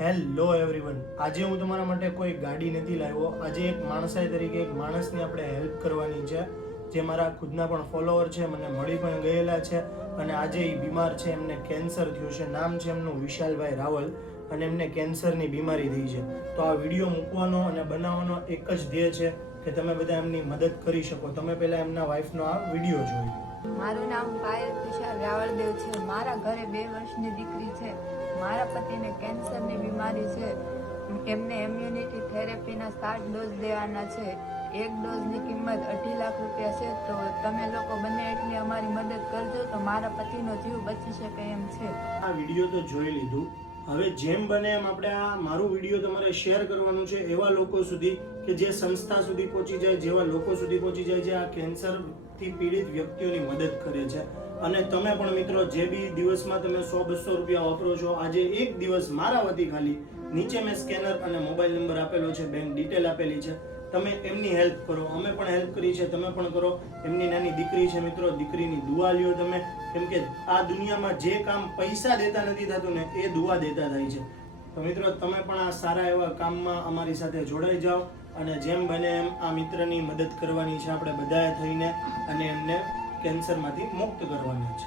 Hello everyone, આજે હું તમારા માટે કોઈ ગાડી નથી લાવ્યો. આજે એક માણસાઈ તરીકે એક માણસની આપણે હેલ્પ કરવાની છે, જે મારા ખુદના પણ ફોલોવર છે, મને મળી પણ ગયેલા છે અને આજે એ બીમાર છે. એમને કેન્સર થયું છે. નામ છે એમનું વિશાલભાઈ રાવલ અને એમને કેન્સરની બીમારી થઈ છે. તો આ વિડીયો મૂકવાનો અને બનાવવાનો એક જ ધ્યેય છે કે તમે બધા એમની મદદ કરી શકો. તમે પહેલા એમના વાઈફનો આ વિડીયો જોઈ લો. મારું નામ પાયલ તુષાર રાવળદેવ છે. મારા ઘરે 2 વર્ષની દીકરી છે. મારા પતિને કેન્સરની બીમારી છે. એમને ઇમ્યુનિટી થેરેપીના 7 ડોઝ દેવાના છે. એક ડોઝની કિંમત 2.5 લાખ રૂપિયા છે. તો તમે લોકો બને એટલી અમારી મદદ કરજો તો મારા પતિનો જીવ બચી શકે એમ છે. આ વિડીયો તો જોઈ લીધું. હવે જેમ બને એમ આપણે આ મારું વિડીયો તમારે શેર કરવાનું છે એવા લોકો સુધી કે જે સંસ્થા સુધી પહોંચી જાય, જેવા લોકો સુધી પહોંચી જાય જે આ કેન્સરથી પીડિત વ્યક્તિઓની મદદ કરે છે. અને તમે પણ મિત્રો જે બી દિવસમાં તમે 100-200 રૂપિયા વાપરો છો, આજે એક દિવસ મારા વતી ખાલી નીચે મેં સ્કેનર અને મોબાઈલ નંબર આપેલો છે, બેંક ડિટેલ આપેલી છે, તમે એમની હેલ્પ કરો. અમે પણ હેલ્પ કરી છે, તમે પણ કરો. એમની નાની દીકરી છે મિત્રો, દીકરીની દુઆ લ્યો તમે, કેમ કે આ દુનિયામાં જે કામ પૈસા દેતા નથી થતું ને એ દુઆ દેતા થાય છે. તો મિત્રો તમે પણ આ સારા એવા કામમાં અમારી સાથે જોડાઈ જાઓ અને જેમ બને એમ આ મિત્રની મદદ કરવાની છે આપણે બધાએ થઈને અને એમને કેન્સરમાંથી મુક્ત કરવાના છે.